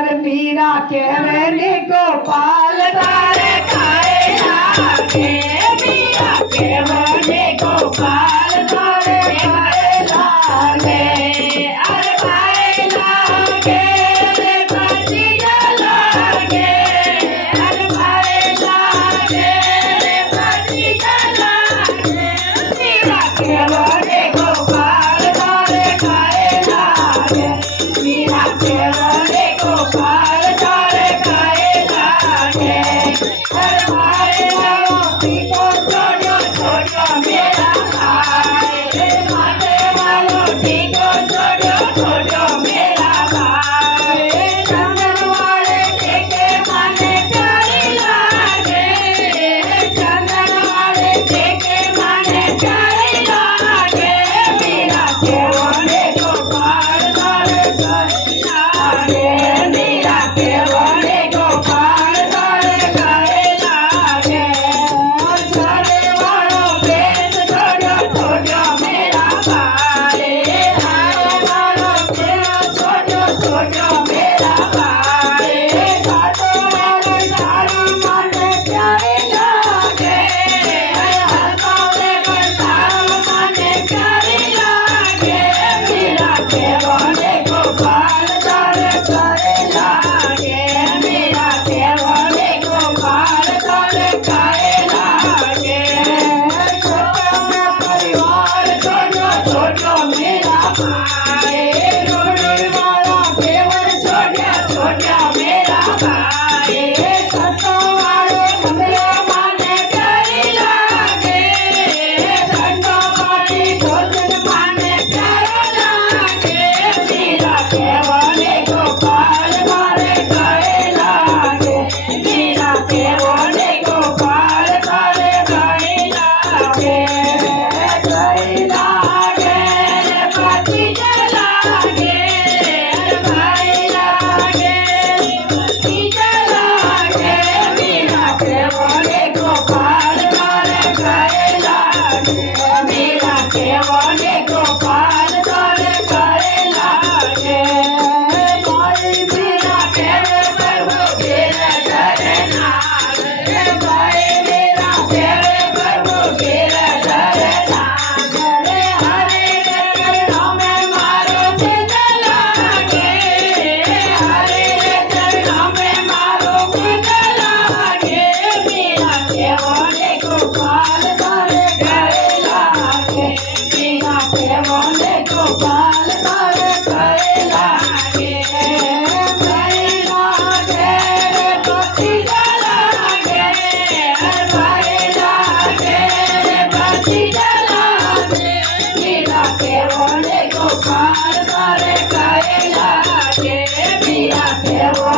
अरे मीरा केवली गोपाल तारे खाए लागे मीरा केवली गोपाल तारे खाए लागे अरे खाए लागे रे भजिया लागे अरे खाए लागे रे भजिया लागे मीरा केवली गोपाल तारे खाए लागे मीरा केवली गोपाल तारे खाए लागे अरे मारे लागी को छोड़ो छोड़ो मेरा भाई मारे वालों को छोड़ो छोड़ो मेरा भाई चंदन वाले के माने प्यारी लागे चंदन वाले के माने प्यारी लागे मीरा केवली गोपाल तारे खाए लागे मीरा केवली गोपाल तारे खाए लागे छोड़े वालों भेद छोड़ो छोड़ो मेरा भाई हारे वालों भेद छोड़ो छोड़ो मेरा भाई घाटों वाले झाड़ू माने प्यारे लागे हल्कों में बरसात माने प्यारे लागे मीरा केवली गोपाल तारे खाए लागे मीरा केवली गोपाल तारे खाए लागे छोटो में परिवार छोटो छोटो मेरा भाई रोड वाला केवल छोटा छोटा मेरा भाई सत्ता वाले कमला माने प्यारी लागे ठंडा पानी भोजन माने प्यारा लागे मीरा केवली गोपाल तारे खाए लागे मीरा केवली गोपाल तारे खाए लागे पति लागे भाई लागे पति लागे मीरा केवली गोपाल तारे खाए लागे मीरा केवली गोपाल तारे खाए लागे भाई मीरा केवल प्रभु गिर धरे नाग भाई मीरा केवल प्रभु गिर धरे नाग रे हरे रे चरणों में मारो चित लागे हरे रे चरणों में मारो चित लागे मीरा केवली गोपाल तारे खाए लागे मीरा केवली गोपाल तारे खाए लागे भाई लागे रे पति लागे भाई लागे रे पति लागे मीरा केवली गोपाल तारे खाए लागे मीरा केवली